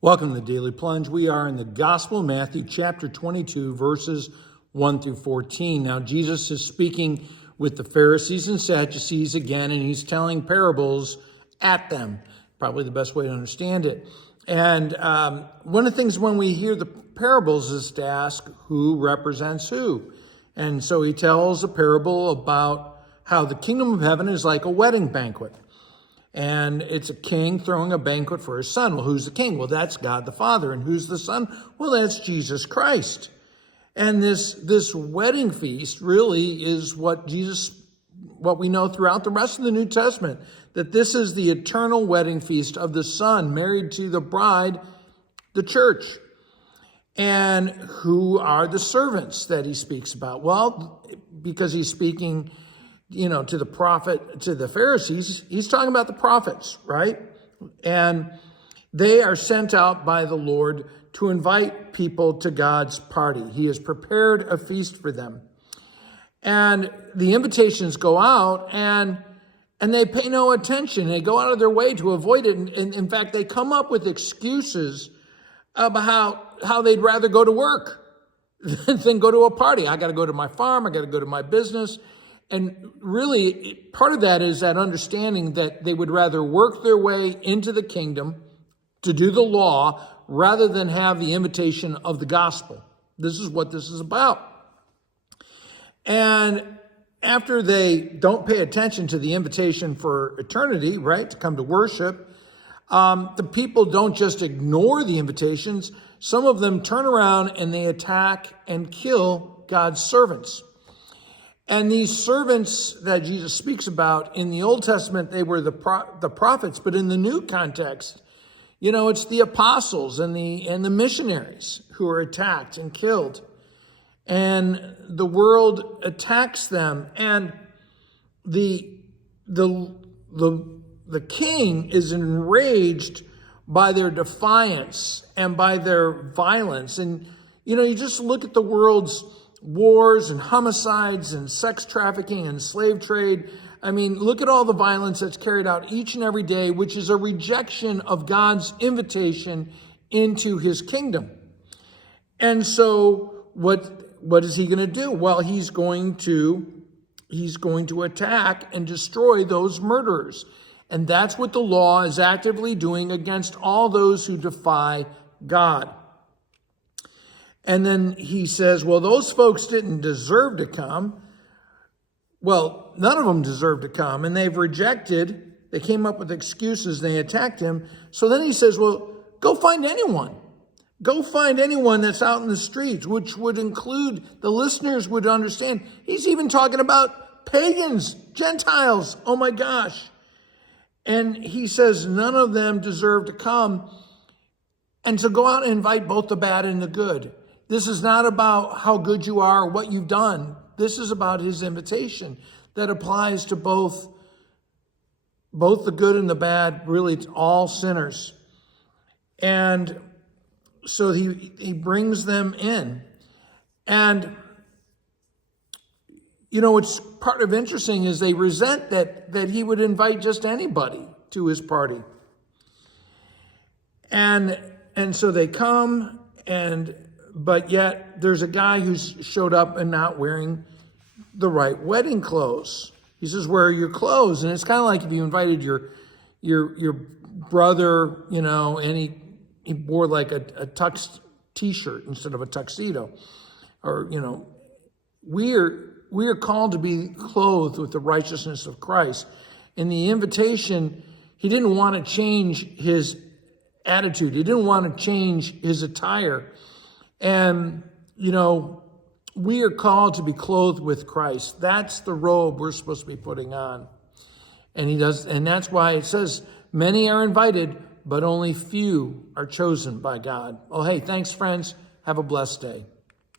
Welcome to the Daily Plunge. We are in the Gospel of Matthew, chapter 22, verses 1 through 14. Now, Jesus is speaking with the Pharisees and Sadducees again, and he's telling parables at them. Probably the best way to understand it. And one of the things when we hear the parables is to ask who represents who. And so he tells a parable about how the kingdom of heaven is like a wedding banquet. And it's a king throwing a banquet for his son. Well, who's the king? Well, that's God the Father. And who's the son? Well, that's Jesus Christ. And this wedding feast really is what we know throughout the rest of the New Testament, that this is the eternal wedding feast of the Son married to the bride, the church. And who are the servants that he speaks about? Well, because he's speaking to the Pharisees, he's talking about the prophets, right? And they are sent out by the Lord to invite people to God's party. He has prepared a feast for them. And the invitations go out and they pay no attention. They go out of their way to avoid it. And in fact, they come up with excuses about how they'd rather go to work than go to a party. I got to go to my farm. I got to go to my business. And really, part of that is that understanding that they would rather work their way into the kingdom to do the law rather than have the invitation of the gospel. This is what this is about. And after they don't pay attention to the invitation for eternity, right, to come to worship, the people don't just ignore the invitations. Some of them turn around and they attack and kill God's servants. And these servants that Jesus speaks about in the Old Testament, they were the prophets, but in the new context, it's the apostles and the missionaries who are attacked and killed. And the world attacks them, and the king is enraged by their defiance and by their violence. And you just look at the world's wars and homicides and sex trafficking and slave trade. I mean, look at all the violence that's carried out each and every day, which is a rejection of God's invitation into his kingdom. And so what is he going to do? Well, he's going to attack and destroy those murderers. And that's what the law is actively doing against all those who defy God. And then he says, well, those folks didn't deserve to come. Well, none of them deserve to come. And they came up with excuses. They attacked him. So then he says, well, go find anyone. Go find anyone that's out in the streets, which would include, the listeners would understand. He's even talking about pagans, Gentiles. Oh my gosh. And he says, none of them deserve to come. And so go out and invite both the bad and the good. This is not about how good you are or what you've done. This is about his invitation that applies to both the good and the bad, really to all sinners. And so he brings them in. And, what's part of interesting is they resent that he would invite just anybody to his party. And so they come but yet there's a guy who's showed up and not wearing the right wedding clothes. He says, where are your clothes? And it's kind of like if you invited your brother, and he wore like a tux t-shirt instead of a tuxedo. Or, we are called to be clothed with the righteousness of Christ. In the invitation, he didn't want to change his attitude. He didn't want to change his attire. And, we are called to be clothed with Christ. That's the robe we're supposed to be putting on. And that's why it says, many are invited, but only few are chosen by God. Well, hey, thanks, friends. Have a blessed day.